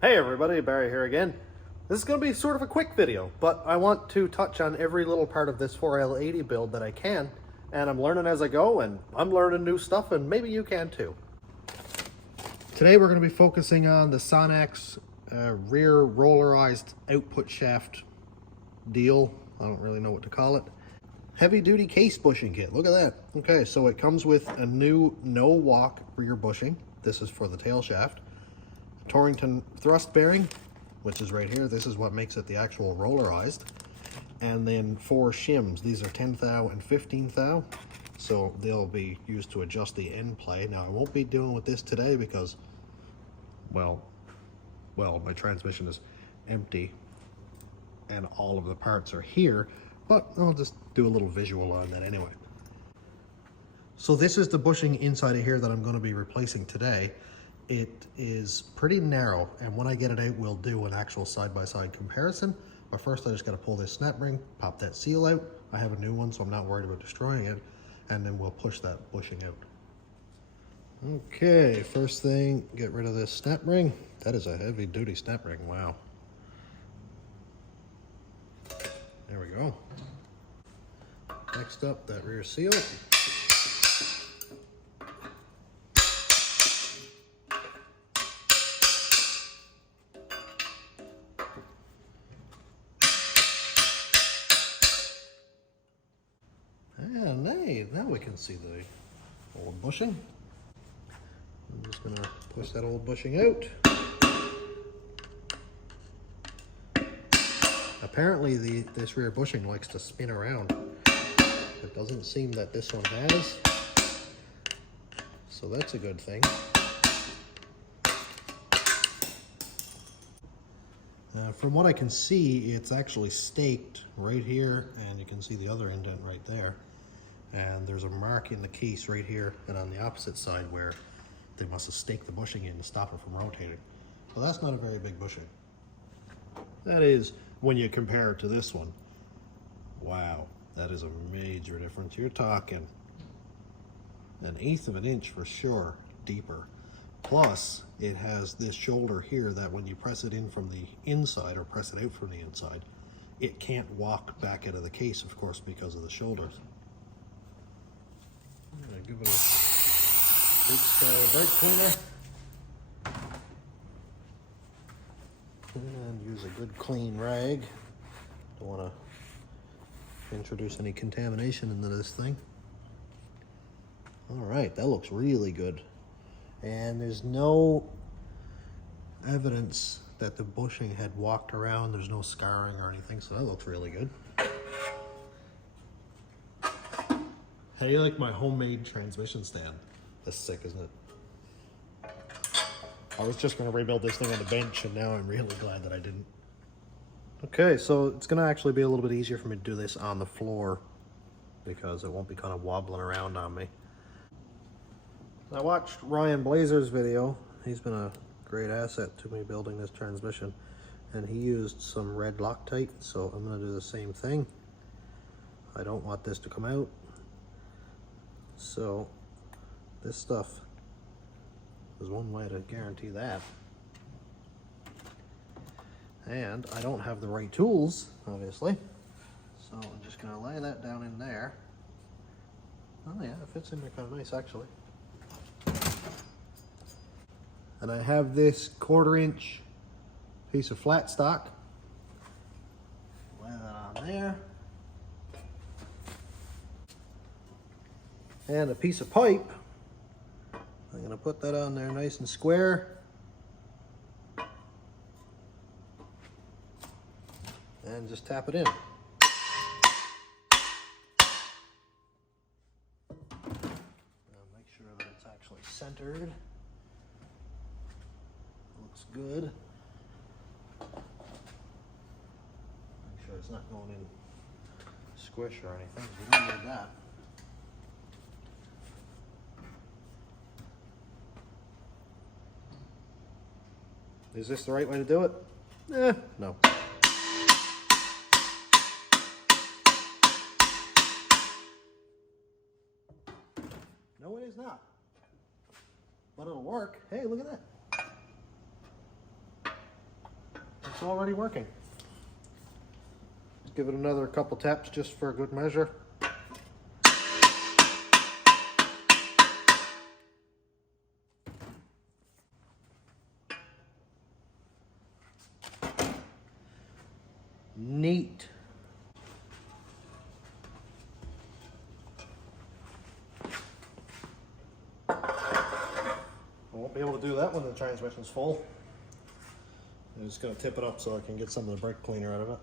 Hey everybody, Barry here again. This is going to be sort of a quick video, but I want to touch on every little part of this 4L80 build that I can, and I'm learning as I go, and I'm learning new stuff, and maybe you can too. Today we're going to be focusing on the Sonnax rear rollerized output shaft deal. I don't really know what to call it. Heavy duty case bushing kit, look at that. Okay, so it comes with a new no walk rear bushing. This is for the tail shaft. Torrington thrust bearing, which is right here. This is what makes it the actual rollerized. And then 4 shims. These are 10 thou and 15 thou. So they'll be used to adjust the end play. Now I won't be dealing with this today because, well, my transmission is empty and all of the parts are here, but I'll just do a little visual on that anyway. So this is the bushing inside of here that I'm going to be replacing today. It is pretty narrow, and when I get it out, we'll do an actual side-by-side comparison. But first I just got to pull this snap ring, pop that seal out. I have a new one, so I'm not worried about destroying it, and then we'll push that bushing out. Okay, first thing, get rid of this snap ring. That is a heavy duty snap ring, wow. There we go. Next up, that rear seal. And hey, now we can see the old bushing. I'm just gonna push that old bushing out. Apparently this rear bushing likes to spin around. It doesn't seem that this one has, so that's a good thing. From what I can see, it's actually staked right here, and you can see the other indent right there. And there's a mark in the case right here and on the opposite side where they must have staked the bushing in to stop it from rotating. Well, that's not a very big bushing. That is, when you compare it to this one. Wow, that is a major difference. You're talking 1/8 of an inch for sure deeper. Plus, it has this shoulder here that when you press it in from the inside or press it out from the inside, it can't walk back out of the case, of course, because of the shoulders. I'm gonna give it a big brake cleaner. And use a good clean rag. Don't want to introduce any contamination into this thing. All right, that looks really good. And there's no evidence that the bushing had walked around. There's no scarring or anything, so that looks really good. How do you like my homemade transmission stand? That's sick, isn't it? I was just going to rebuild this thing on the bench, and now I'm really glad that I didn't. Okay, so it's going to actually be a little bit easier for me to do this on the floor because it won't be kind of wobbling around on me. I watched Ryan Blazer's video. He's been a great asset to me building this transmission, and he used some red Loctite, so I'm going to do the same thing. I don't want this to come out, so this stuff is one way to guarantee that. And I don't have the right tools, obviously, so I'm just going to lay that down in there. Oh yeah, it fits in there kind of nice actually. And I have this 1/4 inch piece of flat stock. Lay that on there. And a piece of pipe. I'm going to put that on there nice and square. And just tap it in. Now make sure that it's actually centered. Looks good. Make sure it's not going in squish or anything. We don't need that. Is this the right way to do it? No. No, it is not. But it'll work. Hey, look at that. it's already working. Let's give it another couple taps just for good measure. Neat. I won't be able to do that when the transmission's full. I'm just going to tip it up so I can get some of the brake cleaner out of it.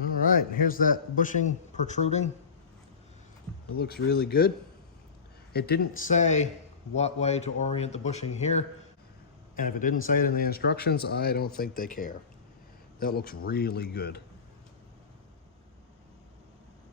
All right, here's that bushing protruding. It looks really good. It didn't say what way to orient the bushing here, and if it didn't say it in the instructions, I don't think they care. That looks really good.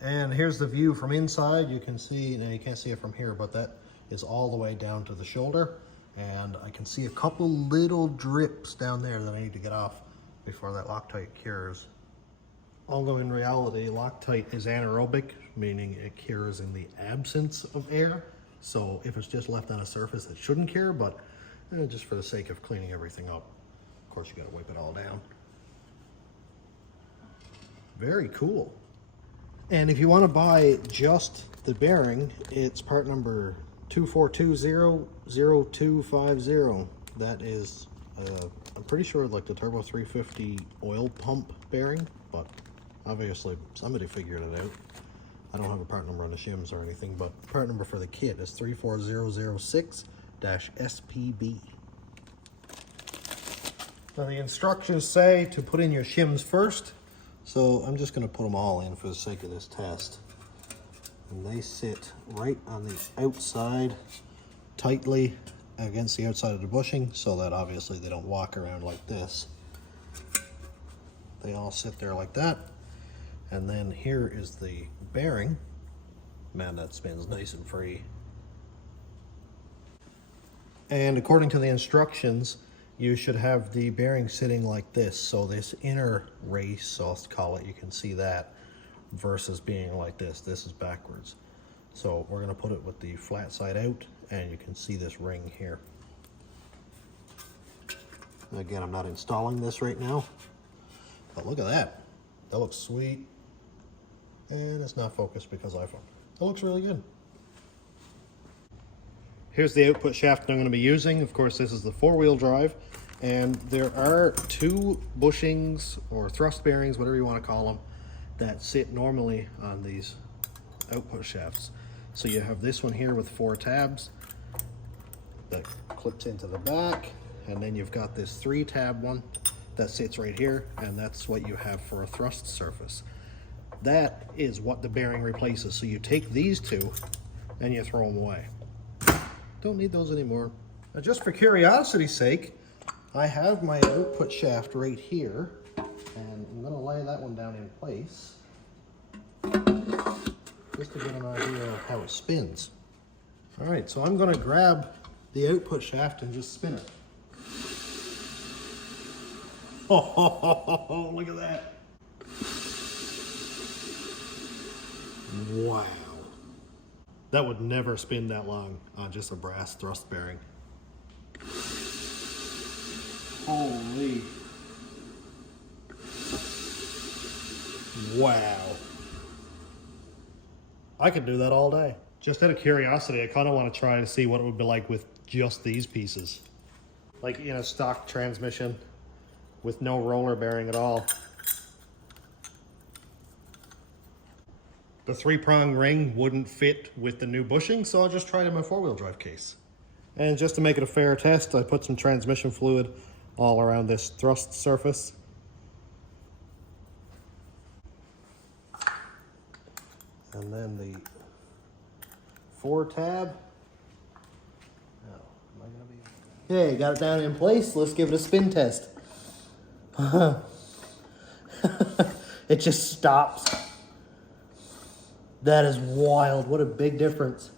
And here's the view from inside. You can see, now you can't see it from here, but that is all the way down to the shoulder. And I can see a couple little drips down there that I need to get off before that Loctite cures. Although in reality, Loctite is anaerobic, meaning it cures in the absence of air. So if it's just left on a surface, it shouldn't cure, but just for the sake of cleaning everything up. Of course, you gotta wipe it all down. Very cool. And if you want to buy just the bearing, it's part number 2420050. That is, I'm pretty sure like the Turbo 350 oil pump bearing, but obviously somebody figured it out. I don't have a part number on the shims or anything, but part number for the kit is 34006-SPB. Now the instructions say to put in your shims first, so I'm just going to put them all in for the sake of this test. And they sit right on the outside, tightly against the outside of the bushing, so that obviously they don't walk around like this. They all sit there like that. And then here is the bearing. Man, that spins nice and free. And according to the instructions, you should have the bearing sitting like this. So this inner race, I'll call it, you can see that, versus being like this. This is backwards. So we're gonna put it with the flat side out, and you can see this ring here. Again, I'm not installing this right now, but look at that. That looks sweet. And it's not focused because iPhone. That looks really good. Here's the output shaft that I'm going to be using. Of course, this is the 4-wheel drive, and there are 2 bushings or thrust bearings, whatever you want to call them, that sit normally on these output shafts. So you have this one here with 4 tabs that clips into the back, and then you've got this 3-tab one that sits right here, and that's what you have for a thrust surface. That is what the bearing replaces. So you take these 2 and you throw them away. Don't need those anymore. Now, just for curiosity's sake, I have my output shaft right here, and I'm gonna lay that one down in place just to get an idea of how it spins. All right, so I'm gonna grab the output shaft and just spin it. Oh, look at that. Wow. That would never spin that long on just a brass thrust bearing. Holy. Wow. I could do that all day. Just out of curiosity, I kind of want to try to see what it would be like with just these pieces. Like in a stock transmission with no roller bearing at all. The 3-prong ring wouldn't fit with the new bushing, so I just tried it in my 4-wheel drive case. And just to make it a fair test, I put some transmission fluid all around this thrust surface. And then the 4-tab. Okay, got it down in place. Let's give it a spin test. It just stops. That is wild. What a big difference.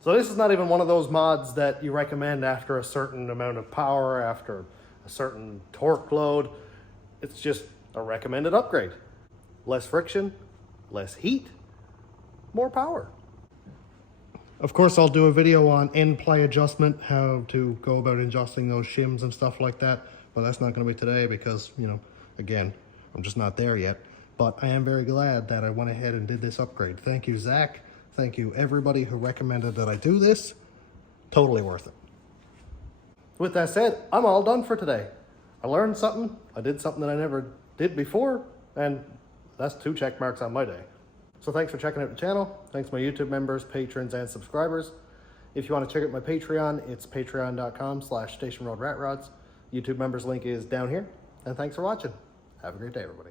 So this is not even one of those mods that you recommend after a certain amount of power, after a certain torque load. It's just a recommended upgrade. Less friction, less heat, more power. Of course, I'll do a video on end play adjustment, how to go about adjusting those shims and stuff like that. but that's not going to be today because, you know, again, I'm just not there yet. But I am very glad that I went ahead and did this upgrade. Thank you, Zach. Thank you, everybody who recommended that I do this. Totally worth it. With that said, I'm all done for today. I learned something. I did something that I never did before, and that's 2 check marks on my day. So thanks for checking out the channel. Thanks to my YouTube members, patrons, and subscribers. If you want to check out my Patreon, it's patreon.com/stationroadratrods. YouTube members link is down here. And thanks for watching. Have a great day, everybody.